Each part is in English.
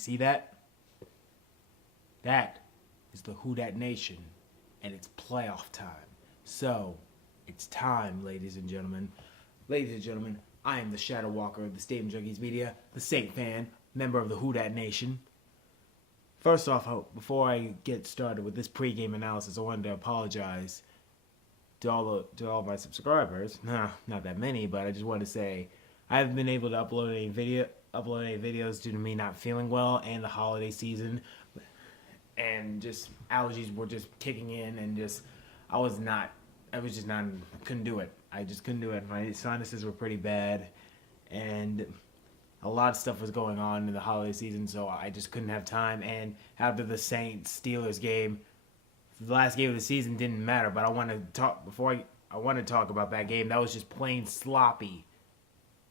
see that? That is the Who Dat Nation, and it's playoff time. So, it's time, ladies and gentlemen. Ladies and gentlemen, I am the Shadow Walker of the Stadium Junkies Media, the Saint fan, member of the Who Dat Nation. First off, before I get started with this pregame analysis, I wanted to apologize to all of my subscribers. Nah, not that many, but I just want to say I haven't been able to upload any videos due to me not feeling well and the holiday season, and just allergies were just kicking in, and couldn't do it. I just couldn't do it. My sinuses were pretty bad, and a lot of stuff was going on in the holiday season, so I just couldn't have time. And after the Saints-Steelers game, the last game of the season didn't matter, but I want to talk about that game. That was just plain sloppy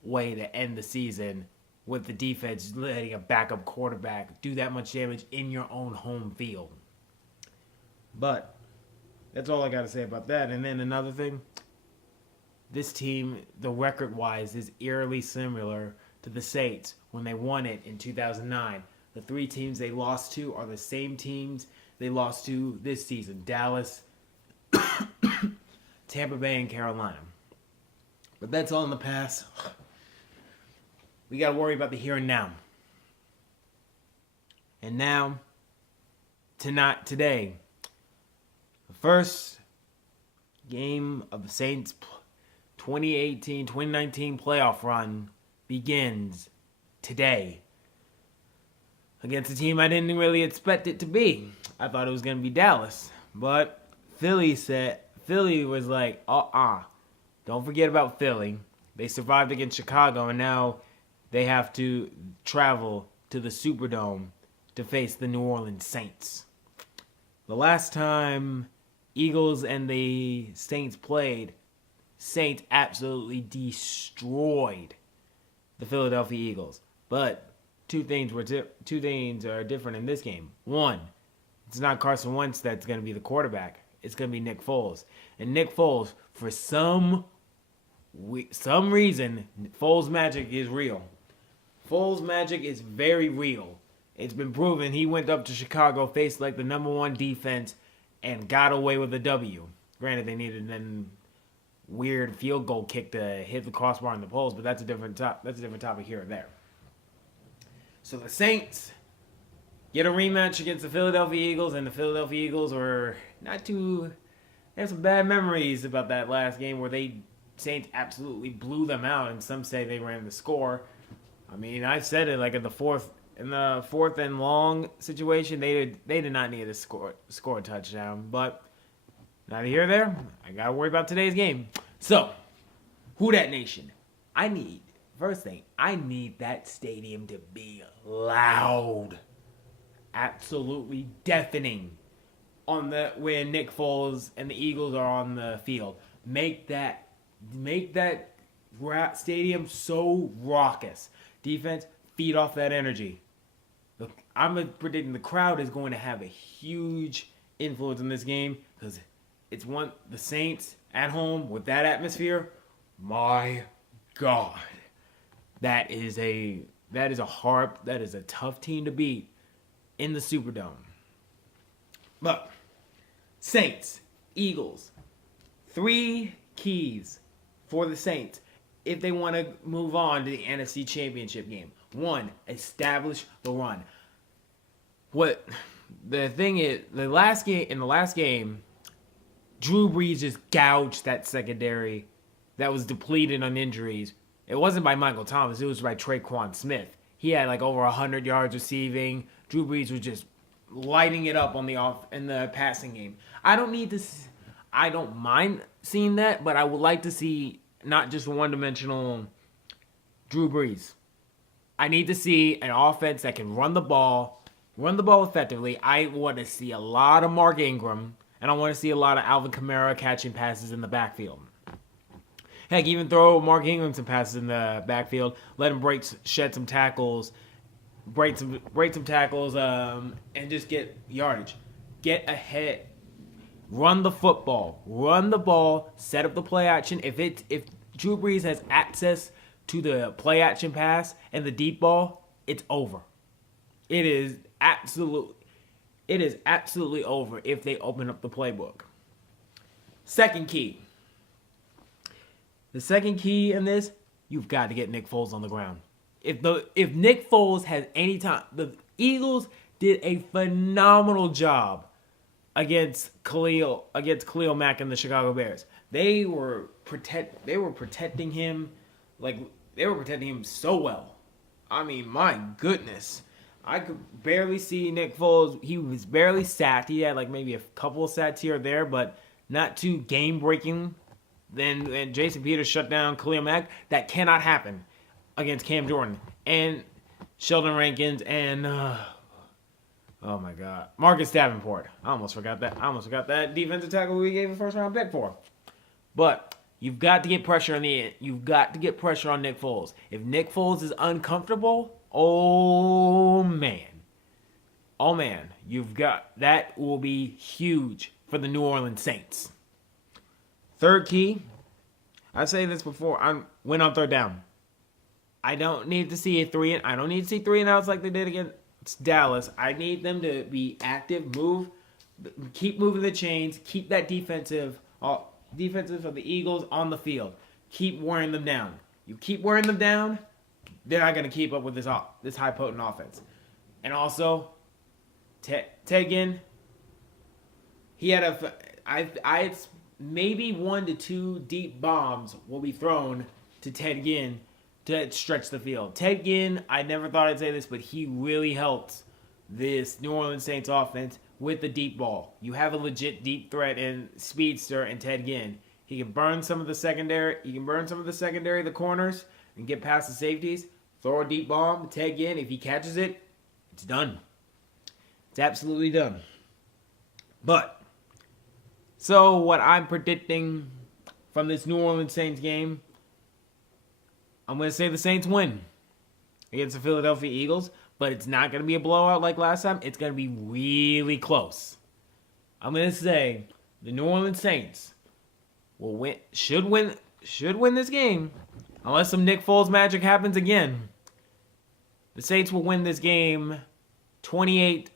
way to end the season, with the defense letting a backup quarterback do that much damage in your own home field. But that's all I got to say about that. And then another thing, this team, the record-wise, is eerily similar to the Saints when they won it in 2009. The three teams they lost to are the same teams they lost to this season: Dallas, Tampa Bay, and Carolina. But that's all in the past. We got to worry about the here and now. And now, today, the first game of the Saints' 2018-2019 playoff run begins today against a team I didn't really expect it to be. I thought it was going to be Dallas. But Philly was like, don't forget about Philly. They survived against Chicago, and now they have to travel to the Superdome to face the New Orleans Saints. The last time Eagles and the Saints played, Saints absolutely destroyed the Philadelphia Eagles. But two things are different in this game. One, it's not Carson Wentz that's going to be the quarterback. It's going to be Nick Foles. And Nick Foles, for some reason, Foles' magic is real. Foles' magic is very real. It's been proven. He went up to Chicago, faced like the number one defense, and got away with a W. Granted, they needed a weird field goal kick to hit the crossbar in the post, but that's a different topic here or there. So the Saints get a rematch against the Philadelphia Eagles, and the Philadelphia Eagles were not too... They have some bad memories about that last game where Saints absolutely blew them out, and some say they ran the score. I mean, I said it like in the fourth and long situation, they did not need to score a touchdown, but neither here nor there. I gotta worry about today's game. So, Who Dat Nation? First thing, I need that stadium to be loud, absolutely deafening when Nick Foles and the Eagles are on the field. Make that stadium so raucous. Defense, feed off that energy. Look, I'm predicting the crowd is going to have a huge influence in this game because it's the Saints at home with that atmosphere. My God, that is a tough team to beat in the Superdome. But Saints, Eagles, 3 keys for the Saints if they want to move on to the NFC Championship game. 1, establish the run. What the thing is, in the last game, Drew Brees just gouged that secondary that was depleted on injuries. It wasn't by Michael Thomas, it was by Traquan Smith. He had like over 100 yards receiving. Drew Brees was just lighting it up in the passing game. I don't mind seeing that, but I would like to see not just one-dimensional Drew Brees. I need to see an offense that can run the ball effectively. I want to see a lot of Mark Ingram, and I want to see a lot of Alvin Kamara catching passes in the backfield. Heck, even throw Mark Ingram some passes in the backfield. Let him shed some tackles, break some tackles, and just get yardage. Get ahead. Run the football. Run the ball. Set up the play action. If Drew Brees has access to the play action pass and the deep ball, it's over. It is absolutely over if they open up the playbook. Second key. The second key in this, you've got to get Nick Foles on the ground. If Nick Foles has any time, the Eagles did a phenomenal job against Khalil Mack and the Chicago Bears. They were protecting him so well. I mean, my goodness. I could barely see Nick Foles. He was barely sacked. He had like maybe a couple of sacks here or there, but not too game-breaking. Then Jason Peters shut down Khalil Mack. That cannot happen against Cam Jordan and Sheldon Rankins and oh my God, Marcus Davenport. I almost forgot that defensive tackle we gave a first-round pick for. But you've got to get pressure on You've got to get pressure on Nick Foles. If Nick Foles is uncomfortable, oh man, that will be huge for the New Orleans Saints. Third key, I say this before, I went on third down. I don't need to see three and outs like they did against Dallas. I need them to be active, keep moving the chains, keep that defensive of the Eagles on the field. Keep wearing them down. You keep wearing them down, they're not going to keep up with this high potent offense. And also, Ted Ginn, he had maybe 1 to 2 deep bombs will be thrown to Ted Ginn to stretch the field. Ted Ginn, I never thought I'd say this, but he really helps this New Orleans Saints offense with the deep ball. You have a legit deep threat in speedster and Ted Ginn. He can burn some of the secondary. The corners, and get past the safeties. Throw a deep bomb to Ted Ginn. If he catches it, it's done. It's absolutely done. But, so what I'm predicting from this New Orleans Saints game, I'm going to say the Saints win against the Philadelphia Eagles, but it's not going to be a blowout like last time. It's going to be really close. I'm going to say the New Orleans Saints should win this game, unless some Nick Foles magic happens again. The Saints will win this game 28-21.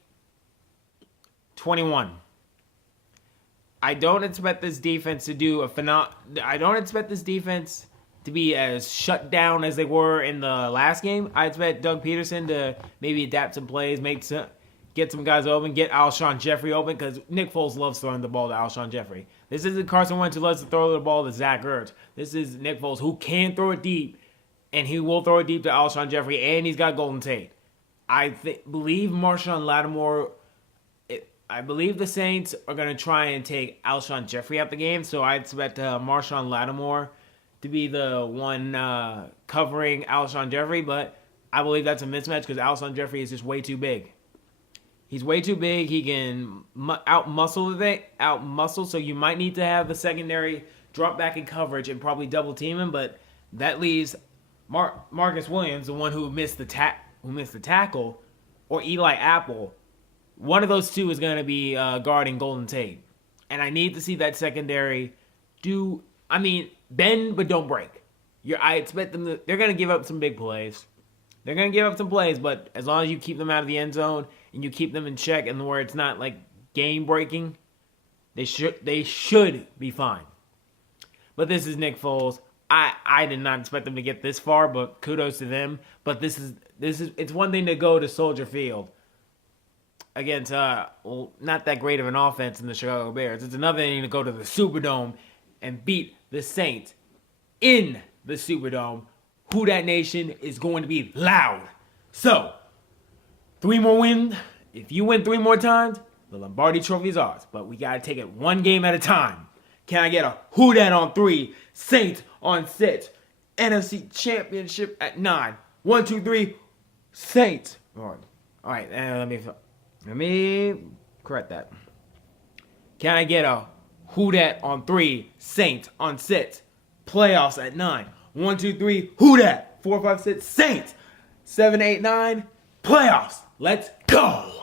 I don't expect this defense to I don't expect this defense to be as shut down as they were in the last game. I expect Doug Peterson to maybe adapt some plays, get some guys open, get Alshon Jeffrey open, because Nick Foles loves throwing the ball to Alshon Jeffrey. This isn't Carson Wentz who loves to throw the ball to Zach Ertz. This is Nick Foles who can throw it deep, and he will throw it deep to Alshon Jeffrey, and he's got Golden Tate. I believe Marshawn Lattimore... I believe the Saints are going to try and take Alshon Jeffrey out the game, so I expect Marshawn Lattimore to be the one covering Alshon Jeffrey, but I believe that's a mismatch because Alshon Jeffrey is just way too big. He's way too big. He can out-muscle, so you might need to have the secondary drop back in coverage and probably double team him, but that leaves Marcus Williams, the one who missed the tackle, or Eli Apple. One of those two is going to be guarding Golden Tate. And I need to see that secondary bend but don't break. I expect them they're going to give up some big plays. They're going to give up some plays, but as long as you keep them out of the end zone and you keep them in check and where it's not like game breaking, they should be fine. But this is Nick Foles. I did not expect them to get this far, but kudos to them. But it's one thing to go to Soldier Field against not that great of an offense in the Chicago Bears. It's another thing to go to the Superdome and beat the Saints in the Superdome. Who Dat Nation is going to be loud. So, 3 more wins. If you win 3 more times, the Lombardi Trophy is ours. But we got to take it one game at a time. Can I get a Who Dat on 3, Saints on 6, NFC Championship at 9. 1, 2, 3, Saints. All right, let me correct that. Can I get a Who Dat on 3, Saints on 6, playoffs at 9. 1, 2, 3, Who Dat? 4, 5, 6, Saints. 7, 8, 9, playoffs. Let's go.